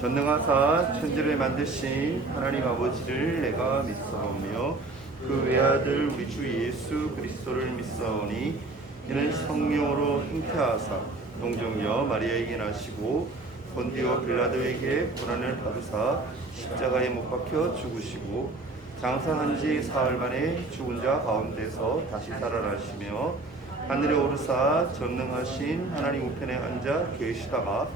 전능하사 천지를 만드신 하나님 아버지를 내가 믿사오며 그 외아들 우리 주 예수 그리스도를 믿사오니 이는 성령으로 잉태하사 동정녀 마리아에게 나시고 본디오 빌라도에게 고난을 받으사 십자가에 못 박혀 죽으시고 장사한 지 사흘 만에 죽은 자 가운데서 다시 살아나시며 하늘에 오르사 전능하신 하나님 우편에 앉아 계시다가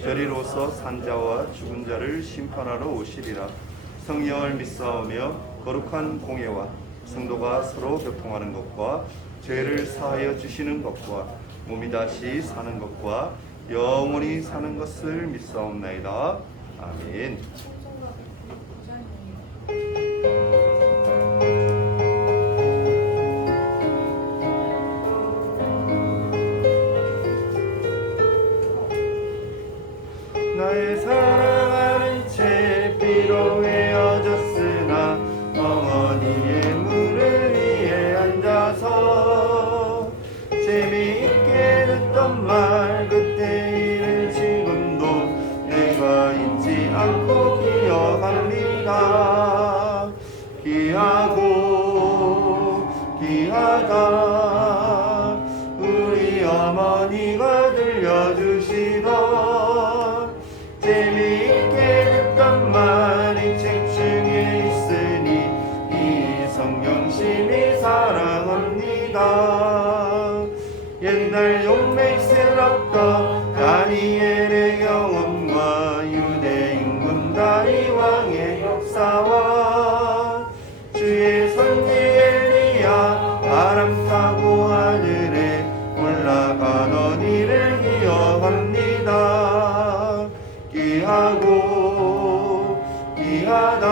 저리로서 산자와 죽은 자를 심판하러 오시리라. 성령을 믿사오며 거룩한 공예와 성도가 서로 교통하는 것과 죄를 사하여 주시는 것과 몸이 다시 사는 것과 영원히 사는 것을 믿사옵나이다. 아멘. 나의 사랑하는 채 비로 헤어졌으나 어머니의 무릎 위에 앉아서 재미있게 듣던 말 그때 일을 지금도 내가 잊지 않고 기억합니다. 귀하고 귀하다 우리 어머니가 들려주시던 재미있게 듣던 말이 책 중에 있으니 이 성경심이 사랑합니다. 옛날 용맹스럽던 다니엘의 경험과 유대 임금 다리왕의 역사와 주의 선지 엘리야 바람 타고 하늘에 올라가던 일을 기억합니다. 귀하고 귀하다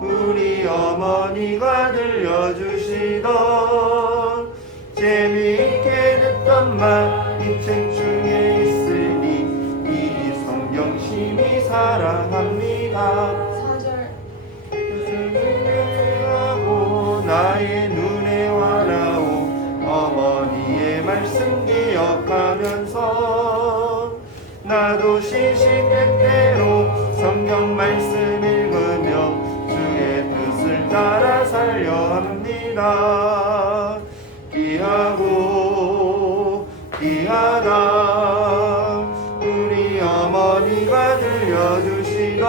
우리 어머니가 들려주시던 재미있게 듣던 말 이 책 중에 있으니 이 성경심이 사랑합니다. 4절 하고 나의 눈에 와라오 어머니의 말씀 기억하면서 나도 시시때때로 성경 말씀 읽으며 주의 뜻을 따라 살려 합니다. 귀하고 귀하다 우리 어머니가 들려주시던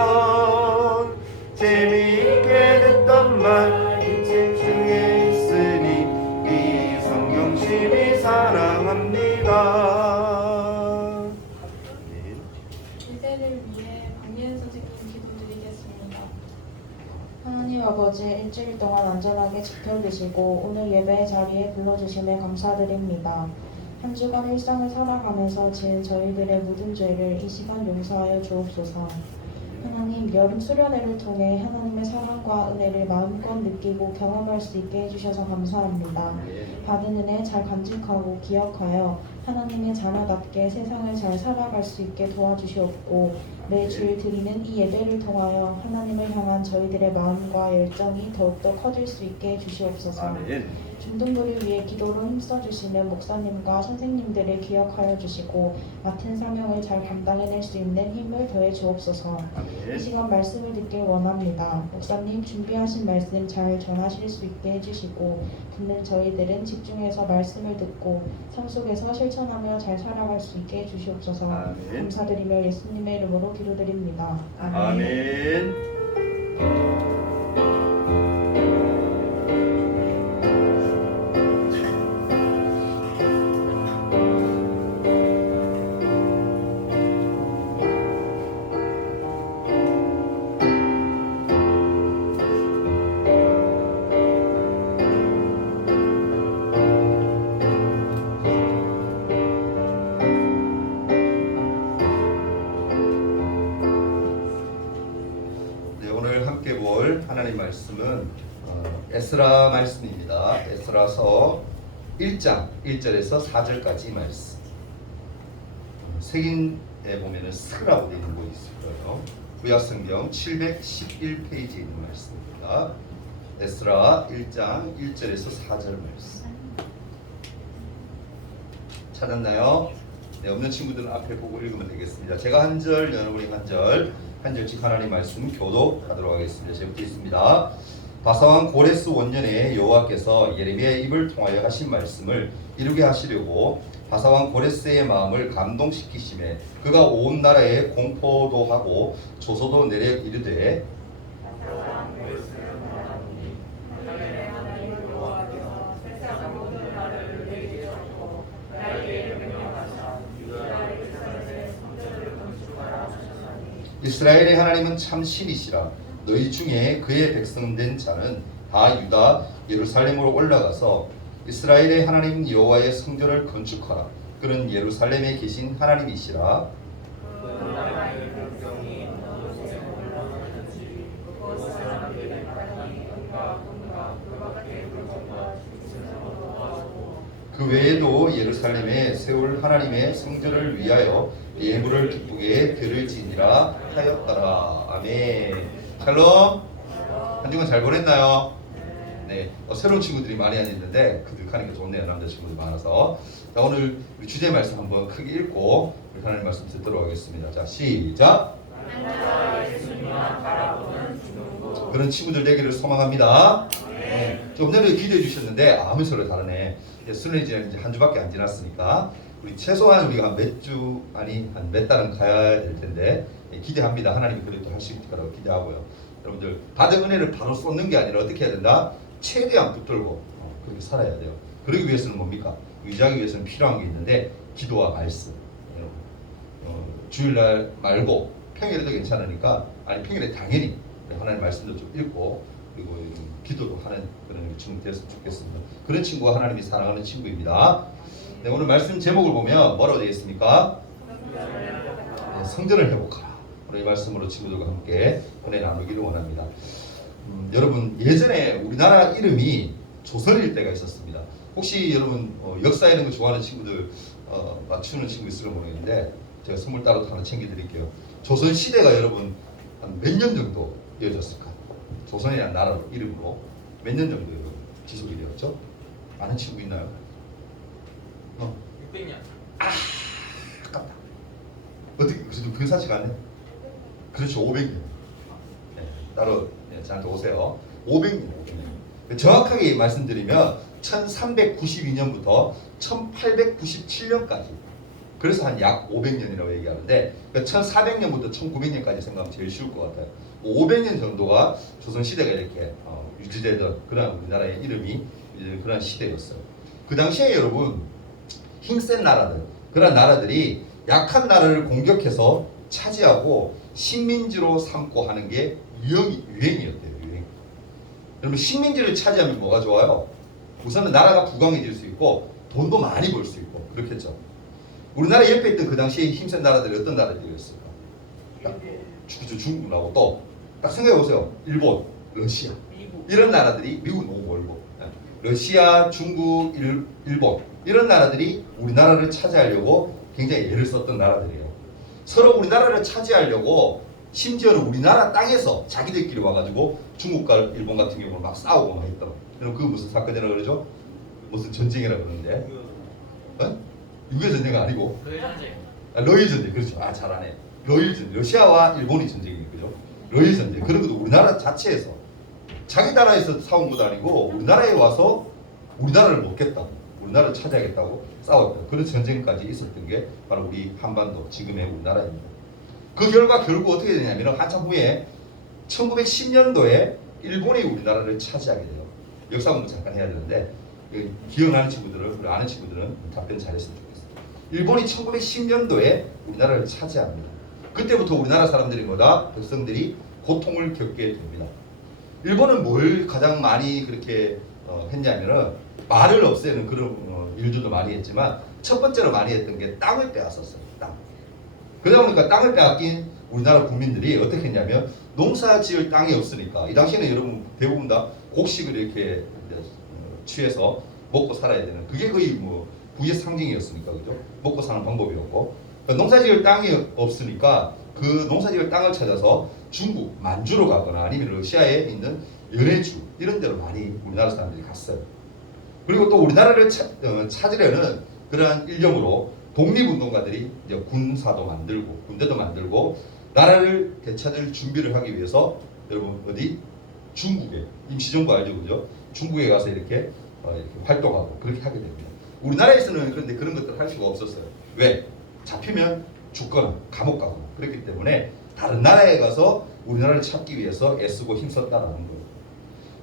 재미있게 듣던 말 이 책 중에 있으니 이 성경심이 사랑합니다. 예배를 위해 박예은 선생님 기도드리겠습니다. 하나님 아버지 일주일 동안 안전하게 지켜주시고 오늘 예배 자리에 불러주심에 감사드립니다. 한 주간 일상을 살아가면서 지은 저희들의 모든 죄를 이 시간 용서하여 주옵소서. 하나님, 여름 수련회를 통해 하나님의 사랑과 은혜를 마음껏 느끼고 경험할 수 있게 해주셔서 감사합니다. 받은 은혜 잘 간직하고 기억하여 하나님의 자녀답게 세상을 잘 살아갈 수 있게 도와주시옵고 매주일 드리는 이 예배를 통하여 하나님을 향한 저희들의 마음과 열정이 더욱더 커질 수 있게 해주시옵소서. 아멘. 중등부를 위해 기도로 힘써주시는 목사님과 선생님들을 기억하여 주시고 맡은 사명을 잘 감당해낼 수 있는 힘을 더해 주옵소서. 이 시간 말씀을 듣길 원합니다. 목사님 준비하신 말씀 잘 전하실 수 있게 해주시고 듣는 저희들은 집중해서 말씀을 듣고 삶 속에서 실천하며 잘 살아갈 수 있게 해주시옵소서. 아멘. 감사드리며 예수님의 이름으로 기도드립니다. 아멘. 하나님 말씀은 에스라 말씀입니다. 에스라서 1장 1절에서 4절까지 말씀. 색인에 보면은 스라고 되어 있는 곳이 있을 거예요. 구약성경 711페이지에 있는 말씀입니다. 에스라 1장 1절에서 4절 말씀. 찾았나요? 네, 없는 친구들은 앞에 보고 읽으면 되겠습니다. 제가 한 절, 여러분이 한 절, 한 절씩 하나님 말씀 교독하도록 하겠습니다. 제목이 있습니다. 바사왕 고레스 원년에 여호와께서 예레미야의 입을 통하여 하신 말씀을 이루게 하시려고 바사왕 고레스의 마음을 감동시키심에 그가 온 나라에 공포도 하고 조소도 내려 이르되 이스라엘의 하나님은 참 신이시라. 너희 중에 그의 백성 된 자는 다 유다 예루살렘으로 올라가서 이스라엘의 하나님 여호와의 성전을 건축하라. 그는 예루살렘에 계신 하나님이시라. 그 외에도 예루살렘에 세울 하나님의 성전을 위하여 예물을 기쁘게 드릴지니라 하였더라. 아멘. 샬롬. 한 주간 잘 보냈나요? 네. 새로운 친구들이 많이 앉았는데 그득하니까 좋네요. 남자 친구들 많아서. 자, 오늘 우리 주제 말씀 한번 크게 읽고 우리 하나님 말씀 듣도록 하겠습니다. 자, 시작. 그런 친구들 되기를 소망합니다. 네. 조금 전에 기대해 주셨는데 아무 소리 다르네. 수련이 지난 이제 한 주밖에 안 지났으니까 우리 최소한 우리가 몇 주 아니 한 몇 달은 가야 될 텐데 기대합니다. 하나님이 그래도 할 수 있을 거라고 기대하고요. 여러분들 받은 은혜를 바로 쏟는 게 아니라 어떻게 해야 된다? 최대한 붙들고 그렇게 살아야 돼요. 그러기 위해서는 뭡니까? 유지하기 위해서는 필요한 게 있는데 기도와 말씀. 여러분 주일날 말고 평일에도 괜찮으니까 아니 평일에 당연히 하나님 말씀도 좀 읽고 그리고 기도도 하는 그런 친구 되었으면 좋겠습니다. 그런 친구가 하나님이 사랑하는 친구입니다. 네, 오늘 말씀 제목을 보면 뭐라고 되어 있습니까? 네, 성전을 회복하라. 오늘 이 말씀으로 친구들과 함께 은혜 나누기를 원합니다. 여러분 예전에 우리나라 이름이 조선일 때가 있었습니다. 혹시 여러분 역사 이런 거 좋아하는 친구들 맞추는 친구 있을까 모르겠는데 제가 선물 따로 하나 챙겨드릴게요. 조선 시대가 여러분 한 몇 년 정도 이어졌을까? 조선이라는 나라 이름으로 몇 년 정도 지속이 되었죠? 아는 친구 있나요? 600년. 아깝다. 어떻게 그래도 그게 사실 안 해? 그렇죠, 500년. 네, 따로 저한테 오세요. 500년. 정확하게 말씀드리면 1392년부터 1897년까지. 그래서 한 약 500년이라고 얘기하는데 1400년부터 1900년까지 생각하면 제일 쉬울 것 같아요. 500년 정도가 조선시대가 이렇게 유지되던 그런 우리나라의 이름이 그런 시대였어요. 그 당시에 여러분 힘센 나라들, 그런 나라들이 약한 나라를 공격해서 차지하고 식민지로 삼고 하는 게 유행이었대요. 유행. 여러분 식민지를 차지하면 뭐가 좋아요? 우선은 나라가 부강해질 수 있고 돈도 많이 벌 수 있고 그렇겠죠. 우리나라 옆에 있던 그 당시에 힘센 나라들이 어떤 나라들이었을까? 중국 나오고 또 딱 생각해 보세요. 일본, 러시아 이런 나라들이 미국 너무 멀고 러시아, 중국, 일본 이런 나라들이 우리나라를 차지하려고 굉장히 애를 썼던 나라들이에요. 서로 우리나라를 차지하려고 심지어는 우리나라 땅에서 자기들끼리 와가지고 중국과 일본 같은 경우는 막 싸우고 막 했던. 그럼 그거 무슨 사건이라고 그러죠? 무슨 전쟁이라고 그러는데? 유교 전쟁이 아니고 러일 전쟁. 그렇죠. 잘하네. 러일 전쟁. 러시아와 일본이 전쟁이죠. 러일 전쟁. 그런 것도 우리나라 자체에서 자기 나라에서 싸운 것도 아니고 우리나라에 와서 우리나라를 먹겠다고, 우리나라를 차지하겠다고 싸웠다. 그런 전쟁까지 있었던 게 바로 우리 한반도 지금의 우리나라입니다. 그 결과 결국 어떻게 되냐면 한참 후에 1910년도에 일본이 우리나라를 차지하게 돼요. 역사 공부 잠깐 해야 되는데 기억나는 친구들은, 우리 아는 친구들은 답변 잘했으면 좋겠어요. 일본이 1910년도에 우리나라를 차지합니다. 그때부터 우리나라 사람들이 뭐다? 백성들이 고통을 겪게 됩니다. 일본은 뭘 가장 많이 그렇게 했냐면은 말을 없애는 그런 일들도 많이 했지만 첫 번째로 많이 했던 게 땅을 빼앗았어요. 땅. 그러다 보니까 땅을 빼앗긴 우리나라 국민들이 어떻게 했냐면 농사 지을 땅이 없으니까 이 당시에는 여러분 대부분 다 곡식을 이렇게 취해서 먹고 살아야 되는 그게 거의 뭐 부의 상징이었으니까 그죠? 먹고 사는 방법이었고 농사 지을 땅이 없으니까 그 농사 지을 땅을 찾아서 중국 만주로 가거나 아니면 러시아에 있는 연해주 이런 데로 많이 우리나라 사람들이 갔어요. 그리고 또 우리나라를 찾으려는 그러한 일념으로 독립운동가들이 이제 군사도 만들고 군대도 만들고 나라를 되찾을 준비를 하기 위해서 여러분 어디 중국에 임시정부 알죠, 그죠? 중국에 가서 이렇게 활동하고 그렇게 하게 됩니다. 우리나라에서는 그런데 그런 것들을 할 수가 없었어요. 왜? 잡히면 죽거나 감옥 가거나 그렇기 때문에 다른 나라에 가서 우리나라를 찾기 위해서 애쓰고 힘썼다라는 거예요.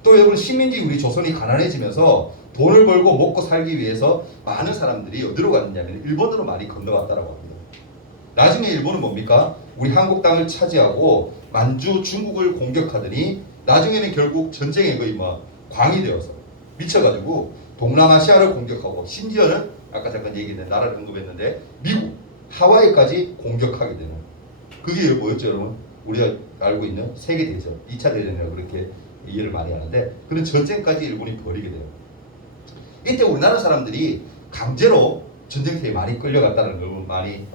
또 여러분 식민지 우리 조선이 가난해지면서 돈을 벌고 먹고 살기 위해서 많은 사람들이 어디로 갔느냐면 일본으로 많이 건너갔다라고 합니다. 나중에 일본은 뭡니까? 우리 한국 땅을 차지하고 만주 중국을 공격하더니 나중에는 결국 전쟁에 거의 광이 되어서 미쳐가지고 동남아시아를 공격하고 심지어는 아까 잠깐 얘기했는데 나라를 언급했는데 미국 하와이까지 공격하게 되는 그게 뭐였죠 여러분? 우리가 알고 있는 세계대전 2차 대전이라고 그렇게 이해를 많이 하는데 그런 전쟁까지 일본이 벌이게 돼요. 이때 우리나라 사람들이 강제로 전쟁터에 많이 끌려갔다는 걸 많이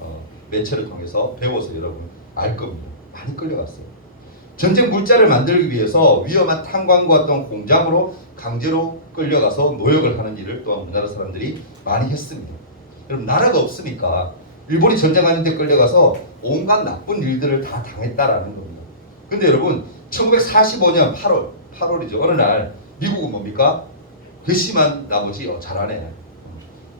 매체를 통해서 배워서 여러분 알 겁니다. 많이 끌려갔어요. 전쟁 물자를 만들기 위해서 위험한 탄광과 어떤 공장으로 강제로 끌려가서 노역을 하는 일을 또한 우리나라 사람들이 많이 했습니다. 여러분 나라가 없으니까 일본이 전쟁하는데 끌려가서 온갖 나쁜 일들을 다 당했다라는 겁니다. 근데 여러분 1945년 8월이죠. 어느 날 미국은 뭡니까? 괘씸한 나머지 잘하네.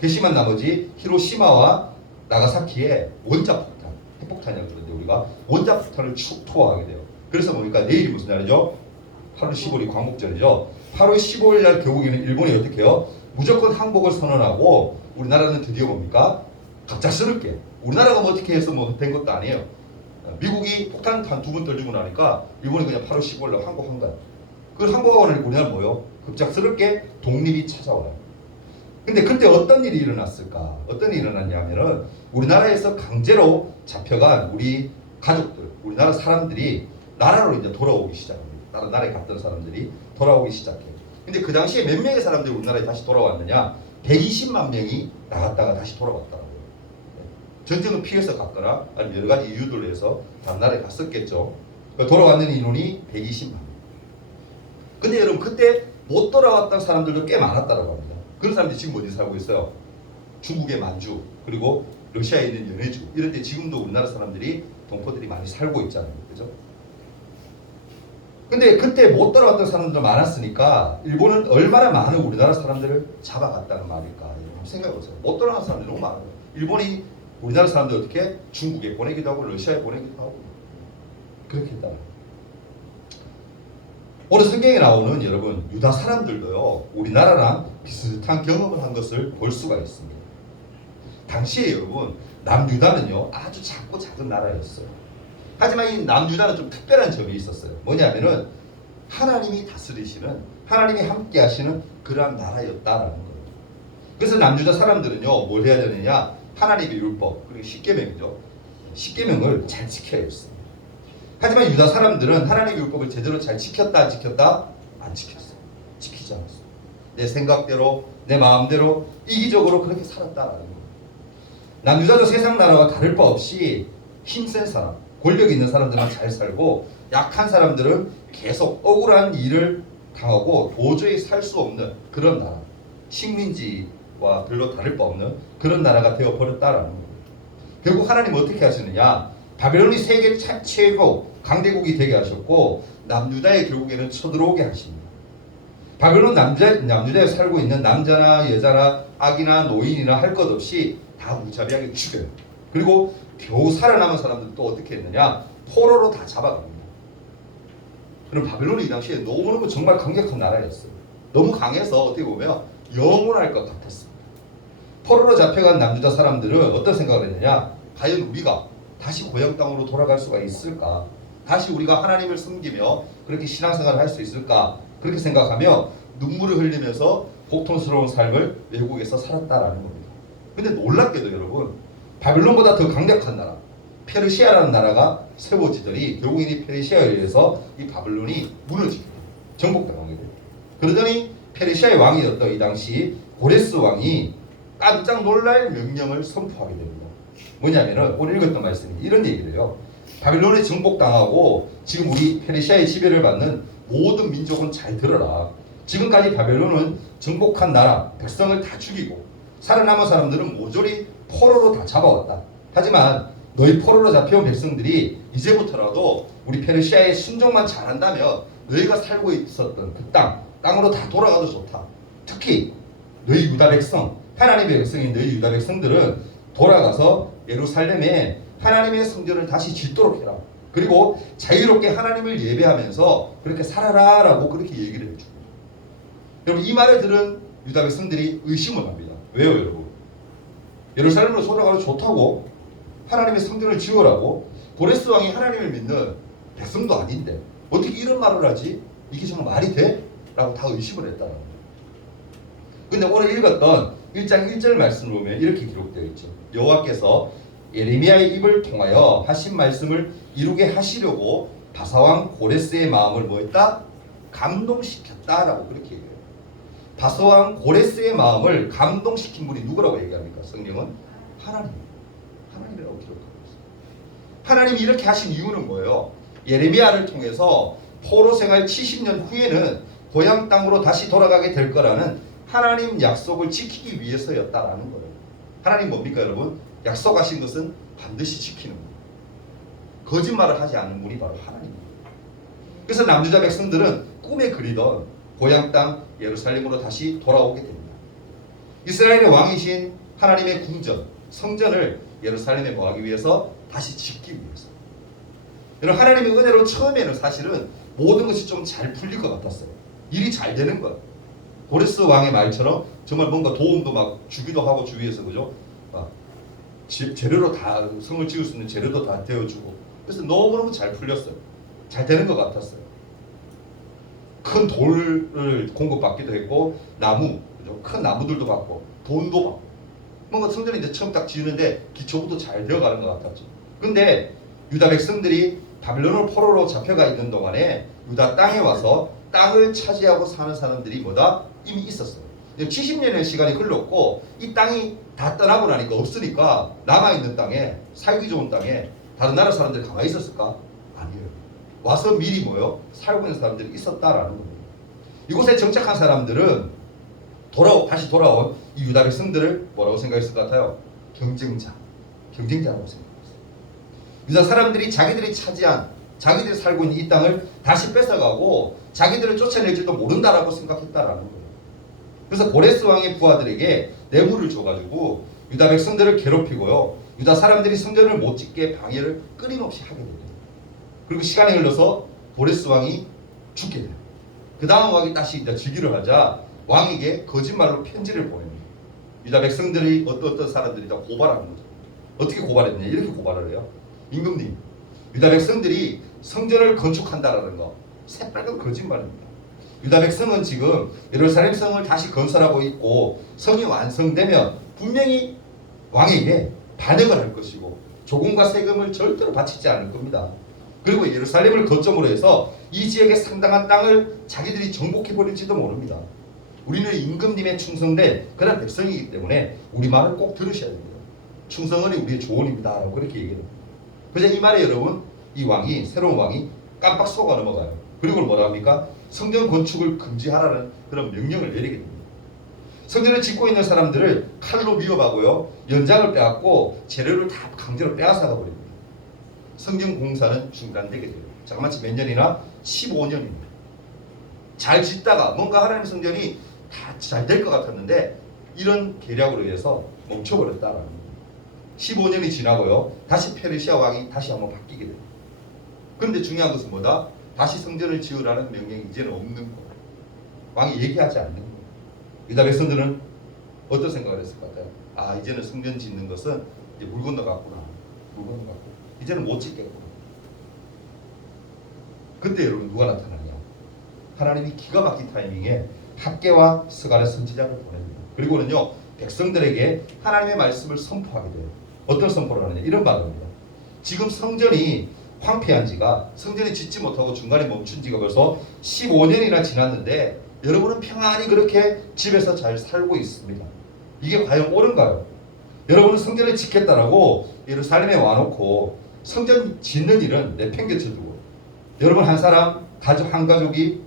괘씸한 나머지 히로시마와 나가사키에 원자폭탄, 핵폭탄이라고 그러는데 우리가 원자폭탄을 투하하게 돼요. 그래서 뭡니까? 내일이 무슨 날이죠? 8월 15일이 광복절이죠. 8월 15일 날 결국에는 일본이 어떻게 해요? 무조건 항복을 선언하고 우리나라는 드디어 뭡니까? 갑작스럽게 우리나라가 뭐 어떻게 해서 된 것도 아니에요. 미국이 폭탄 한 2번 던지고 나니까 일본이 그냥 8월 15일 날 항복한 거야. 그걸 항복하고 나니까 우리나라는 뭐예요? 급작스럽게 독립이 찾아와요. 근데 그때 어떤 일이 일어났을까? 어떤 일이 일어났냐면은 우리나라에서 강제로 잡혀간 우리 가족들, 우리나라 사람들이 나라로 이제 돌아오기 시작합니다. 다른 나라에 갔던 사람들이 돌아오기 시작해요. 근데 그 당시에 몇 명의 사람들이 우리나라에 다시 돌아왔느냐? 120만 명이 나갔다가 다시 돌아왔더라고요. 전쟁을 피해서 갔거나 아니면 여러 가지 이유들로 해서 다른 나라에 갔었겠죠. 돌아왔는 인원이 120만 명. 근데 여러분 그때 못 돌아왔던 사람들도 꽤 많았다고 합니다. 그런 사람들이 지금 어디 살고 있어요? 중국의 만주 그리고 러시아에 있는 연해주 이런 데 지금도 우리나라 사람들이 동포들이 많이 살고 있잖아요. 그죠? 근데 그때 못 돌아왔던 사람들도 많았으니까 일본은 얼마나 많은 우리나라 사람들을 잡아갔다는 말일까? 한번 생각해보세요. 못 돌아간 사람들이 너무 많아요. 일본이 우리나라 사람들 어떻게 중국에 보내기도 하고 러시아에 보내기도 하고 그렇게 했다. 오늘 성경에 나오는 여러분 유다 사람들도요 우리나라랑 비슷한 경험을 한 것을 볼 수가 있습니다. 당시에 여러분 남유다는요 아주 작고 작은 나라였어요. 하지만 이 남유다는 좀 특별한 점이 있었어요. 뭐냐면은 하나님이 다스리시는 하나님이 함께 하시는 그러한 나라였다라는 거예요. 그래서 남유다 사람들은요 뭘 해야 되느냐? 하나님의 율법 그리고 십계명이죠. 십계명을 잘 지켜야 했어요. 하지만 유다 사람들은 하나님의 율법을 제대로 잘 지켰다 안 지켰다? 안 지켰어요. 지키지 않았어요. 내 생각대로 내 마음대로 이기적으로 그렇게 살았다라는 거예요. 남유다도 세상 나라와 다를 바 없이 힘센 사람, 권력 있는 사람들만 잘 살고 약한 사람들은 계속 억울한 일을 당하고 도저히 살 수 없는 그런 나라, 식민지와 별로 다를 바 없는 그런 나라가 되어버렸다라는 거예요. 결국 하나님은 어떻게 하시느냐? 바벨론이 세계 최고 강대국이 되게 하셨고 남유다에 결국에는 쳐들어오게 하십니다. 바벨론 남유다에 살고 있는 남자나 여자나 아기나 노인이나 할 것 없이 다 무자비하게 죽여요. 그리고 겨우 살아남은 사람들은 또 어떻게 했느냐? 포로로 다 잡아갑니다. 그럼 바벨론이 이 당시에 너무너무 정말 강력한 나라였어요. 너무 강해서 어떻게 보면 영원할 것 같았습니다. 포로로 잡혀간 남유다 사람들은 어떤 생각을 했느냐? 과연 우리가 다시 고향 땅으로 돌아갈 수가 있을까? 다시 우리가 하나님을 섬기며 그렇게 신앙생활을 할 수 있을까? 그렇게 생각하며 눈물을 흘리면서 고통스러운 삶을 외국에서 살았다라는 겁니다. 근데 놀랍게도 여러분 바벨론보다 더 강력한 나라 페르시아라는 나라가 세워지더니 결국엔 이 페르시아에 의해서 이 바벨론이 무너지게 돼요. 정복당하게 돼요. 그러더니 페르시아의 왕이었던 이 당시 고레스 왕이 깜짝 놀랄 명령을 선포하게 됩니다. 뭐냐면은 오늘 읽었던 말씀이 이런 얘기를 해요. 바벨론에 정복당하고 지금 우리 페르시아의 지배를 받는 모든 민족은 잘 들어라. 지금까지 바벨론은 정복한 나라 백성을 다 죽이고 살아남은 사람들은 모조리 포로로 다 잡아왔다. 하지만 너희 포로로 잡혀온 백성들이 이제부터라도 우리 페르시아의 순종만 잘한다면 너희가 살고 있었던 그 땅으로 다 돌아가도 좋다. 특히 너희 유다 백성, 하나님의 백성인 너희 유다 백성들은 돌아가서 예루살렘에 하나님의 성전을 다시 짓도록 해라. 그리고 자유롭게 하나님을 예배하면서 그렇게 살아라라고 그렇게 얘기를 해주고, 여러분 이 말을 들은 유다 백성들이 의심을 합니다. 왜요, 여러분? 예루살렘으로 돌아가도 좋다고, 하나님의 성전을 지으라고, 고레스 왕이 하나님을 믿는 백성도 아닌데 어떻게 이런 말을 하지? 이게 정말 말이 돼? 라고 다 의심을 했다는 거예요. 근데 오늘 읽었던 1장 1절 말씀을 보면 이렇게 기록되어 있죠. 여호와께서 예레미야의 입을 통하여 하신 말씀을 이루게 하시려고 바사왕 고레스의 마음을 뭐했다? 감동시켰다라고 그렇게 얘기해요. 바사왕 고레스의 마음을 감동시킨 분이 누구라고 얘기합니까? 성경은 하나님이라고 기록하고 있어요. 하나님이 이렇게 하신 이유는 뭐예요? 예레미야를 통해서 포로 생활 70년 후에는 고향 땅으로 다시 돌아가게 될 거라는 하나님 약속을 지키기 위해서였다라는 거예요. 하나님 뭡니까, 여러분? 약속하신 것은 반드시 지키는 거예요. 거짓말을 하지 않는 분이 바로 하나님입니다. 그래서 남유다 백성들은 꿈에 그리던 고향 땅 예루살렘으로 다시 돌아오게 됩니다. 이스라엘의 왕이신 하나님의 궁전, 성전을 예루살렘에 뭐하기 위해서? 다시 짓기 위해서. 여러분, 하나님의 은혜로 처음에는 사실은 모든 것이 좀 잘 풀릴 것 같았어요. 일이 잘 되는 것. 고레스 왕의 말처럼 정말 뭔가 도움도 막 주기도 하고 주위에서, 그죠? 재료로 다 성을 지을 수 있는 재료도 다 되어주고, 그래서 너무너무 잘 풀렸어요. 잘 되는 것 같았어요. 큰 돌을 공급받기도 했고, 나무, 그죠? 큰 나무들도 받고, 돈도 받고, 뭔가 성전이 이제 처음 딱 지으는데 기초부터 잘 되어가는 것 같았죠. 근데 유다 백성들이 바빌론으로 포로로 잡혀가 있는 동안에 유다 땅에 와서 땅을 차지하고 사는 사람들이 뭐다? 이미 있었어요. 70년의 시간이 흘렀고 이 땅이 다 떠나고 나니까 없으니까 남아있는 땅에, 살기 좋은 땅에 다른 나라 사람들이 가만히 있었을까? 아니에요. 와서 미리 뭐요? 살고 있는 사람들이 있었다라는 겁니다. 이곳에 정착한 사람들은 다시 돌아온 이 유다 백성들을 뭐라고 생각했을 것 같아요? 경쟁자라고 생각했어요. 유다 사람들이 자기들이 차지한, 자기들이 살고 있는 이 땅을 다시 뺏어가고 자기들을 쫓아낼지도 모른다라고 생각했다라는 거예요. 그래서 고레스 왕의 부하들에게 뇌물을 줘가지고 유다 백성들을 괴롭히고요, 유다 사람들이 성전을 못 짓게 방해를 끊임없이 하게 됩니다. 그리고 시간이 흘러서 고레스 왕이 죽게 돼요. 그 다음 왕이 다시 이제 즉위를 하자 왕에게 거짓말로 편지를 보냅니다. 유다 백성들이 어떤 사람들이 다 고발하는 거죠. 어떻게 고발했냐? 이렇게 고발을 해요. 임금님, 유다 백성들이 성전을 건축한다라는 거 새빨간 거짓말입니다. 유다 백성은 지금 예루살렘 성을 다시 건설하고 있고 성이 완성되면 분명히 왕에게 반역을 할 것이고 조공과 세금을 절대로 바치지 않을 겁니다. 그리고 예루살렘을 거점으로 해서 이 지역의 상당한 땅을 자기들이 정복해 버릴지도 모릅니다. 우리는 임금님의 충성된 그런 백성이기 때문에 우리 말을 꼭 들으셔야 됩니다. 충성은 우리의 조언입니다 라고 그렇게 얘기합니다. 그래서 이 말에 여러분, 이 왕이, 새로운 왕이 깜빡 속아 넘어가요. 그리고 뭐라 합니까? 성전 건축을 금지하라는 그런 명령을 내리게 됩니다. 성전을 짓고 있는 사람들을 칼로 위협하고요, 연장을 빼앗고 재료를 다 강제로 빼앗아가 버립니다. 성전 공사는 중단되게 돼요. 자그마치 몇 년이나? 15년입니다. 잘 짓다가 뭔가 하나님 성전이 다 잘 될 것 같았는데 이런 계략으로 인해서 멈춰버렸다라는 거예요. 15년이 지나고요, 다시 페르시아 왕이 다시 한번 바뀌게 됩니다. 그런데 중요한 것은 뭐다? 다시 성전을 지으라는 명령이 이제는 없는 거예요. 왕이 얘기하지 않는 거예요. 유다 백성들은 어떤 생각을 했을 것 같아요? 아, 이제는 성전 짓는 것은 이제 물 건너갔구나. 물 건너갔고 이제는 못 짓겠구나. 그때 여러분 누가 나타나냐? 하나님이 기가 막힌 타이밍에 학개와 스가랴 선지자를 보냅니다. 그리고는요, 백성들에게 하나님의 말씀을 선포하게 돼요. 어떤 선포를 하느냐? 이런 말을 합니다. 지금 성전이 황폐한 지가, 성전이 짓지 못하고 중간에 멈춘 지가 벌써 15년이나 지났는데 여러분은 평안히 그렇게 집에서 잘 살고 있습니다. 이게 과연 옳은가요? 여러분은 성전을 짓겠다라고 예루살렘에 와놓고 성전 짓는 일은 내팽개쳐두고 여러분 한 사람, 한 가족이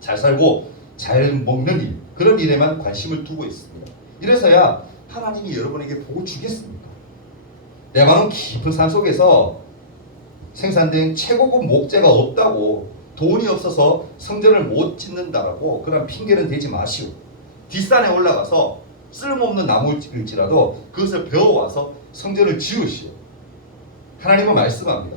잘 살고 잘 먹는 일, 그런 일에만 관심을 두고 있습니다. 이래서야 하나님이 여러분에게 복을 주겠습니까? 레바논 깊은 산 속에서 생산된 최고급 목재가 없다고, 돈이 없어서 성전을 못 짓는다라고 그런 핑계는 대지 마시고, 뒷산에 올라가서 쓸모없는 나무일지라도 그것을 배워와서 성전을 지으시오. 하나님은 말씀합니다.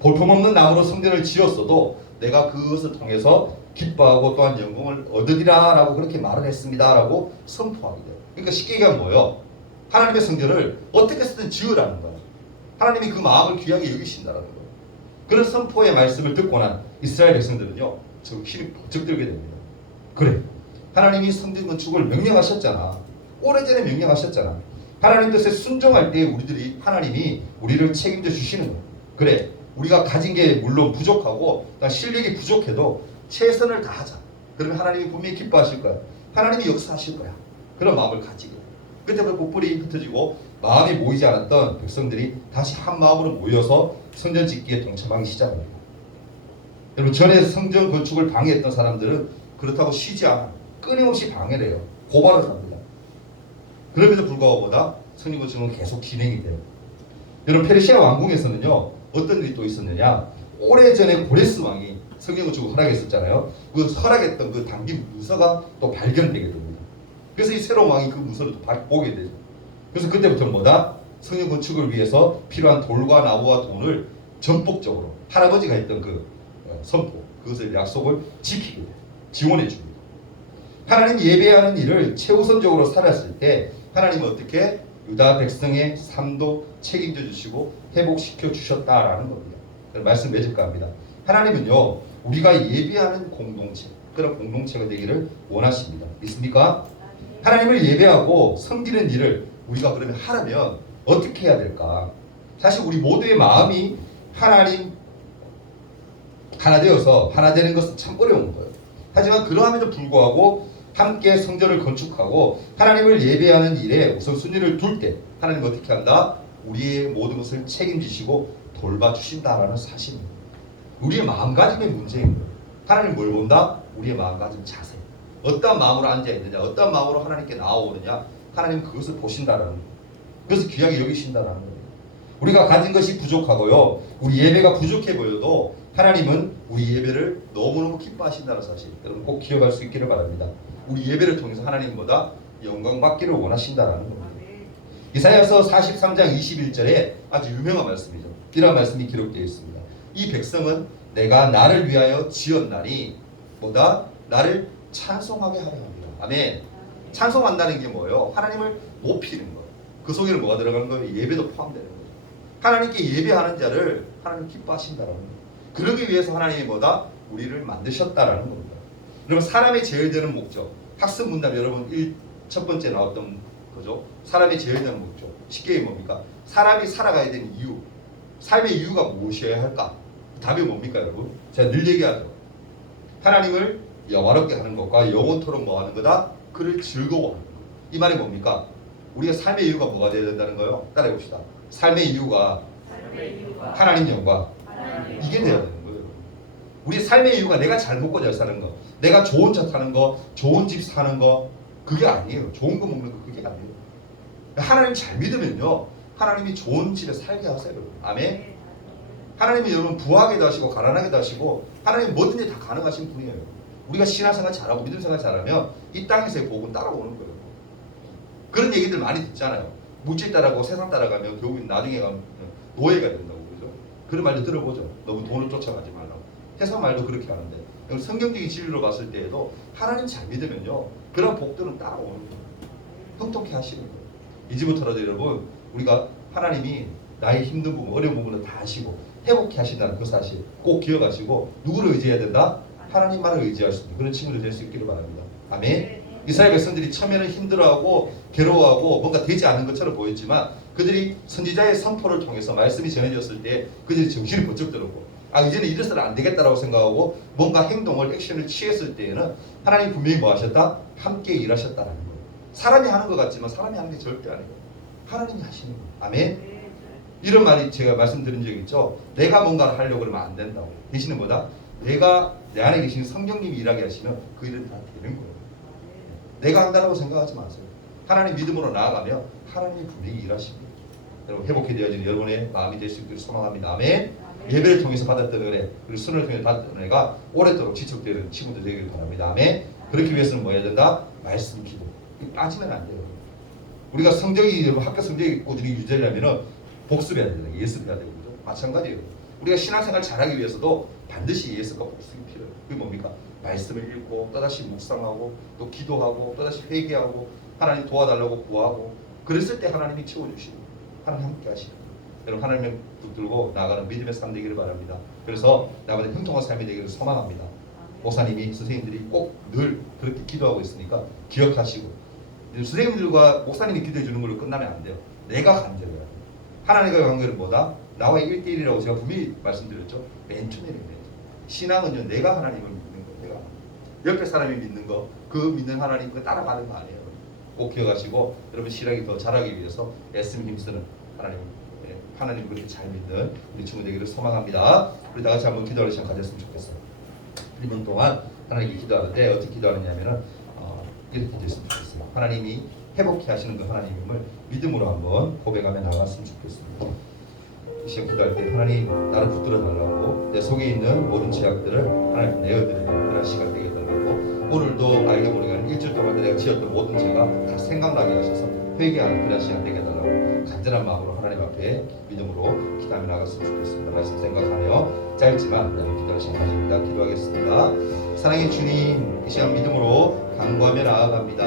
볼품없는 나무로 성전을 지었어도 내가 그것을 통해서 기뻐하고 또한 영광을 얻으리라 라고 그렇게 말을 했습니다 라고 선포하게 돼요. 그러니까 쉽게 얘기하면 뭐예요? 하나님의 성전을 어떻게 해서든 지으라는 거예요. 하나님이 그 마음을 귀하게 여기신다라는 거예요. 그런 선포의 말씀을 듣고 난 이스라엘 백성들은요, 저 힘이 번쩍 들게 됩니다. 그래, 하나님이 성전 건축을 명령하셨잖아. 오래전에 명령하셨잖아. 하나님 뜻에 순종할 때 하나님이 우리를 책임져 주시는 거예요. 그래, 우리가 가진 게 물론 부족하고 실력이 부족해도 최선을 다하자. 그러면 하나님이 분명히 기뻐하실 거야. 하나님이 역사하실 거야. 그런 마음을 가지게 돼요. 그때부터 촛불이 흩어지고 마음이 모이지 않았던 백성들이 다시 한 마음으로 모여서 성전 짓기에 동참하기 시작합니다. 여러분, 전에 성전 건축을 방해했던 사람들은 그렇다고 쉬지 않아. 끊임없이 방해를 해요. 고발을 합니다. 그럼에도 불구하고 성전 건축은 계속 진행이 돼요. 여러분, 페르시아 왕궁에서는요, 어떤 일이 또 있었느냐? 오래전에 고레스 왕이 성전 건축을 허락했었잖아요. 그 허락했던 그 당긴 문서가 또 발견되게 됩니다. 그래서 이 새로운 왕이 그 문서를 또 보게 되죠. 그래서 그때부터 성전 건축을 위해서 필요한 돌과 나무와 돈을 전폭적으로 할아버지가 했던 그 선포, 그것을 약속을 지키게 돼요. 지원해 줍니다. 하나님 예배하는 일을 최우선적으로 살았을 때 하나님은 어떻게 유다 백성의 삶도 책임져 주시고 회복시켜 주셨다라는 겁니다. 말씀 맺을까 합니다. 하나님은요, 우리가 예배하는 공동체, 그런 공동체가 되기를 원하십니다. 있습니까? 하나님을 예배하고 섬기는 일을 우리가 그러면 하려면 어떻게 해야 될까? 사실 우리 모두의 마음이 하나님 하나 되어서 하나 되는 것은 참 어려운 거예요. 하지만 그러함에도 불구하고 함께 성전을 건축하고 하나님을 예배하는 일에 우선순위를 둘 때 하나님은 어떻게 한다? 우리의 모든 것을 책임지시고 돌봐주신다라는 사실입니다. 우리의 마음가짐의 문제인 거예요. 하나님 뭘 본다? 우리의 마음가짐 자세. 어떤 마음으로 앉아있느냐, 어떤 마음으로 하나님께 나아오느냐, 하나님 그것을 보신다라는 거예요. 그래서 귀하게 여기신다라는 거예요. 우리가 가진 것이 부족하고요, 우리 예배가 부족해 보여도 하나님은 우리 예배를 너무너무 기뻐하신다는 사실, 여러분 꼭 기억할 수 있기를 바랍니다. 우리 예배를 통해서 하나님보다 영광 받기를 원하신다라는 겁니다. 이사야서 43장 21절에 아주 유명한 말씀이죠. 이런 말씀이 기록되어 있습니다. 이 백성은 내가 나를 위하여 지었나니 나를 찬송하게 하려 합니다. 아멘. 찬송한다는 게 뭐예요? 하나님을 높이는 거예요. 그 속에는 뭐가 들어가는 거예요? 예배도 포함되는 거예요. 하나님께 예배하는 자를 하나님 기뻐하신다라는 거예요. 그러기 위해서 하나님이 우리를 만드셨다라는 겁니다. 그러면 사람의 제일되는 목적, 학습 문답 여러분 첫 번째 나왔던 거죠. 사람의 제일되는 목적, 쉽게 뭡니까? 사람이 살아가야 되는 이유, 삶의 이유가 무엇이어야 할까? 답이 뭡니까 여러분? 제가 늘 얘기하죠. 하나님을 영화롭게 하는 것과 영원토록 뭐하는 거다? 그를 즐거워하는 것. 이 말이 뭡니까? 우리가 삶의 이유가 뭐가 되어야 된다는 거예요? 따라해 봅시다. 삶의 이유가 하나님 영광, 이게 되어야 되는 거예요. 우리 삶의 이유가 내가 잘 먹고 잘 사는 거, 내가 좋은 차 타는 거, 좋은 집 사는 거, 그게 아니에요. 좋은 거 먹는 거 그게 아니에요. 하나님 잘 믿으면요, 하나님이 좋은 집에 살게 하세요. 아멘. 하나님이 여러분 부하게도 하시고 가난하게도 하시고 하나님 뭐든지 다 가능하신 분이에요. 우리가 신앙생활 잘하고 믿음생활 잘하면 이 땅에서의 복은 따라오는 거예요. 그런 얘기들 많이 듣잖아요. 물질 따라가고 세상 따라가면 결국엔 나중에 가면 노예가 된다고 그러죠. 그런 말도 들어보죠. 너무 돈을 쫓아가지 말라고. 세상 말도 그렇게 하는데 성경적인 진리로 봤을 때에도 하나님 잘 믿으면요, 그런 복들은 따라오는 거예요. 형통케 하시는 거예요. 이제부터라도 여러분, 우리가 하나님이 나의 힘든 부분, 어려운 부분을 다 하시고 회복케 하신다는 그 사실 꼭 기억하시고, 누구를 의지해야 된다? 하나님만을 의지할 수 있는 그런 친구들 될 수 있기를 바랍니다. 아멘. 이스라엘 백성들이 처음에는 힘들어하고 괴로워하고 뭔가 되지 않은 것처럼 보였지만 그들이 선지자의 선포를 통해서 말씀이 전해졌을 때 그들이 정신이 번쩍 들었고, 이제는 이래서는 안 되겠다라고 생각하고 뭔가 행동을, 액션을 취했을 때에는 하나님 분명히 뭐 하셨다? 함께 일하셨다는 거예요. 사람이 하는 것 같지만 사람이 하는 게 절대 아니에요. 하나님이 하시는 거예요. 아멘. 이런 말이 제가 말씀드린 적 있죠. 내가 뭔가를 하려고 그러면 안 된다고. 대신에 내가 내 안에 계신 성령님이 일하게 하시면 그 일은 다 되는 거예요. 내가 한다고 생각하지 마세요. 하나님 믿음으로 나아가며 하나님이 분명히 일하십니다. 여러분 회복이 되어지는 여러분의 마음이 될 수 있기를 소망합니다. 아멘. 예배를 통해서 받았던 은혜 그리고 수련을 통해서 받았던 은혜가 오랫도록 지속되는 친구들 되기를 바랍니다. 아멘. 그렇기 위해서는 뭐 해야 된다? 말씀 기도. 빠지면 안 돼요. 우리가 성적이 학교 성적이 꾸준히 유지하려면은 복습해야 된다. 예습해야 되고 마찬가지예요. 우리가 신앙생활 잘하기 위해서도 반드시 예습과 복습이 필요해요. 그게 뭡니까? 말씀을 읽고 또다시 묵상하고 또 기도하고 또다시 회개하고 하나님 도와달라고 구하고 그랬을 때 하나님이 채워주시고 하나님 함께 하시고 여러분 하나님을 붙들고 나아가는 믿음의 삶 되기를 바랍니다. 그래서 나보다 형통한 삶이 되기를 소망합니다. 목사님이 선생님들이 꼭 늘 그렇게 기도하고 있으니까 기억하시고 선생님들과 목사님이 기도해 주는 걸로 끝나면 안 돼요. 내가 간절해야 돼요. 하나님과의 관계는 뭐다? 나와의 1대1이라고 제가 분명히 말씀드렸죠. 맨 처음에는 신앙은요 내가 하나님을 믿는 거예요. 내가 옆에 사람이 믿는 거 그 믿는 하나님 그거 따라가는 거 아니에요. 꼭 기억하시고 여러분 신앙이 더 잘하기 위해서 애쓰면 힘쓰는 하나님 그렇게 잘 믿는 우리 친구 되기를 소망합니다. 우리 다 같이 한번 기도하는 시간 가졌으면 좋겠어요. 1분 동안 하나님께 기도하는데 어떻게 기도하느냐면은 이렇게 됐으면 좋겠어요. 하나님이 회복케 하시는 그 하나님을 믿음으로 한번 고백하며 나갔으면 좋겠습니다. 이 시간 기도할 때 하나님 나를 붙들어 달라고 내 속에 있는 모든 죄악들을 하나님 내어드리는 그런 시간 되게 달라고 오늘도 알게 모르게 일주일 동안 내가 지었던 모든 죄가 다 생각나게 하셔서 회개하는 그런 시간 되게 달라고 간절한 마음으로 하나님 앞에 믿음으로 기도하며 나갔으면 좋겠습니다. 말씀 생각하며 짧지만 기도할 시간 가집니다. 기도하겠습니다. 사랑의 주님, 이 시간 믿음으로 간구하며 나아갑니다.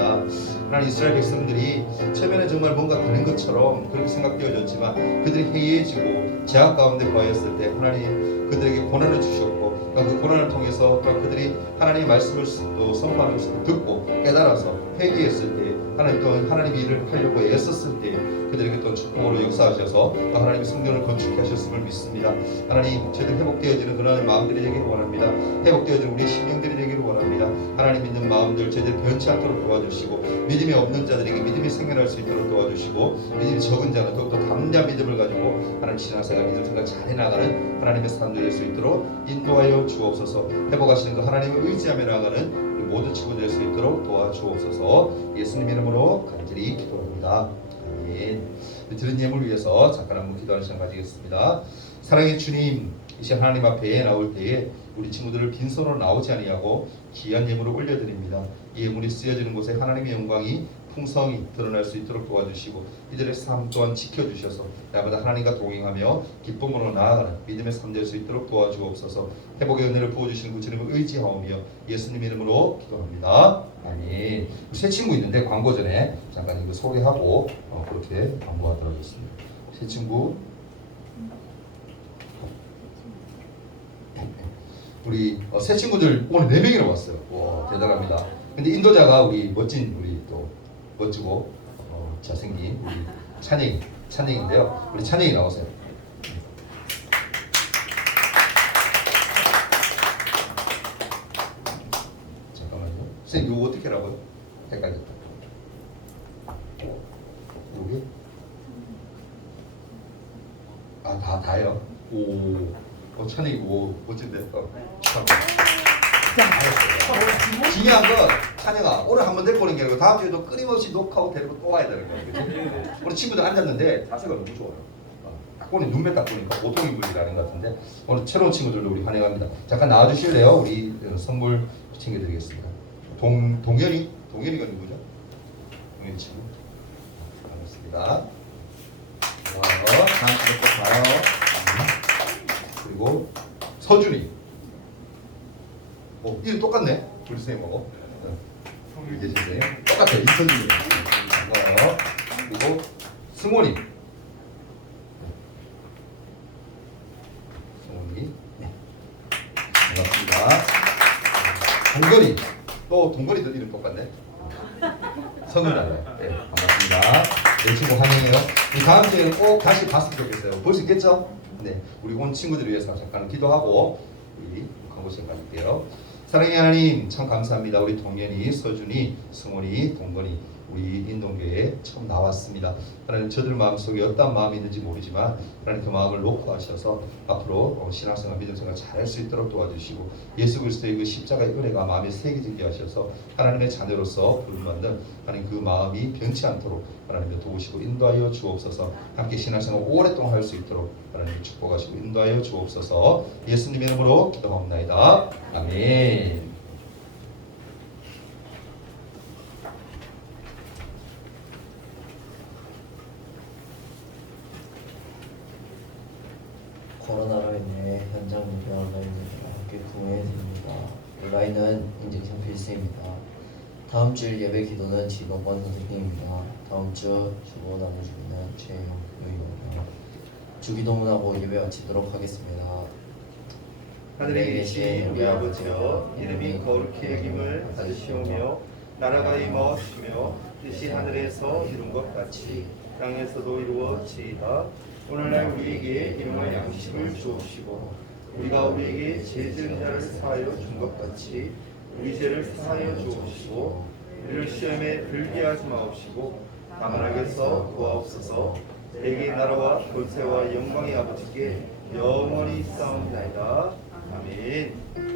하나님 이스라엘 백성들이 처음에는 정말 뭔가 되는 것처럼 그렇게 생각되어졌지만 그들이 해이해지고 제약 가운데 거했을 때 하나님 그들에게 고난을 주셨고 그 고난을 통해서 또 그들이 하나님의 말씀을 또 선포하는 것을 듣고 깨달아서 회개했을 때 하나님 또 하나님의 일을 하려고 애썼을 때 그들에게 또 축복으로 역사하셔서 또 하나님의 성전을 건축해 하셨음을 믿습니다. 하나님 저희들 회복되어지는 그런 마음들이 되기를 원합니다. 회복되어지는 우리 심령들이 되기를 원합니다. 하나님 믿는 마음들 저희들 변치 않도록 도와주시고 믿음이 없는 자들에게 믿음이 생겨날 수 있도록 도와주시고 믿음이 적은 자는 더욱더 담대한 믿음을 가지고 하나님 신앙생활 믿음생활 잘 해나가는 하나님의 사람들 될 수 있도록 인도하여 주옵소서. 회복하시는 그 하나님을 의지하며 나아가는 우리 모두 친구 될 수 있도록 도와주옵소서. 예수님 이름으로 간절히 기도합니다. 아멘. 들은 예물을 위해서 잠깐 한번 기도하는 시간 가지겠습니다. 사랑의 주님, 이 시간 하나님 앞에 나올 때에 우리 친구들을 빈손으로 나오지 아니하고 귀한 예물을 올려드립니다. 이 예물이 쓰여지는 곳에 하나님의 영광이 풍성히 드러날 수 있도록 도와주시고 이들의 삶 또한 지켜주셔서 날마다 하나님과 동행하며 기쁨으로 나아가는 믿음의 삶 될 수 있도록 도와주옵소서. 회복의 은혜를 부어주시는 구주님을 의지하오며 예수님 이름으로 기도합니다. 아멘. 새 친구 있는데 광고 전에 잠깐 이거 소개하고 그렇게 광고하도록 하겠습니다. 새 친구 우리 새 친구들 오늘 4명이나 왔어요. 와 대단합니다. 근데 인도자가 우리 멋진 우리 또 멋지고 잘생긴 우리 찬영인데요. 우리 찬영이 나오세요. 잠깐만요. 선생님 이거 어떻게 하라고요? 헷갈렸다. 여기? 다요. 오, 찬영이 멋진데. 중요한 건 찬영아 오늘 한번 데리고 오는 게 아니고 다음 주에도 끊임없이 녹화하고 데리고 또 와야 되는 거야. 그치? 우리 친구들 앉았는데 자세가 너무 좋아요. 딱 보니 눈매 딱 보니까 보통 인물이 아닌 것 같은데 오늘 새로운 친구들도 우리 환영합니다. 잠깐 나와주실래요? 우리 선물 챙겨드리겠습니다. 동현이가 누구죠? 동현이 친구 반갑습니다. 고마워요. 다음 주에 꼭 봐요. 그리고 서준이 이름 똑같네. 우리 선생님하고 여기 계신데 똑같아요. 이선준이 반가워요. 그리고 승원이 네. 반갑습니다. 동건이 또 동건이들 이름 똑같네. 성은아요. 네, 반갑습니다. 내 친구 환영해요. 우리 다음 주에는 꼭 다시 봤으면 좋겠어요. 볼 수 있겠죠? 네, 우리 온 친구들을 위해서 잠깐 기도하고 우리 광고시간 가질게요. 사랑의 하나님 참 감사합니다. 우리 동현이, 서준이, 승원이, 동건이 우리 인동교회에 처음 나왔습니다. 하나님 저들 마음속에 어떤 마음이 있는지 모르지만 하나님 그 마음을 놓고 하셔서 앞으로 신앙생활 믿음생활 잘할 수 있도록 도와주시고 예수 그리스도의 그 십자가의 은혜가 마음에 새겨지게 하셔서 하나님의 자녀로서 부름받는 하나님 그 마음이 변치 않도록 하나님의 도우시고 인도하여 주옵소서. 함께 신앙생활 오랫동안 할 수 있도록 하나님 축복하시고 인도하여 주옵소서. 예수님의 이름으로 기도합나이다. 아멘. 코로나로 인해 현장 예배 온라인으로 함께 구매해 드립니다. 온라인은 인증성 필수입니다. 다음 주 예배 기도는 진호권 선생님입니다. 다음 주 주보 나누시는 최용유이고요. 주기도문하고 예배 마치도록 하겠습니다. 하늘에 계신 우리 아버지여, 이름이 거룩히 여김을 받으시오며 나라가 임하시며 뜻이 하늘에서 이룬 것 같이 땅에서도 이루어지이다. 오늘날 우리에게 일용할 양식을 주옵시고 우리가 우리에게 죄 지은 자를 사하여 준 것 같이 우리 죄를 사하여 주옵시고 우리를 시험에 들게 하지 마옵시고 다만 악에서 구하옵소서. 내게 나라와 권세와 영광의 아버지께 영원히 싸움나이다. 아멘.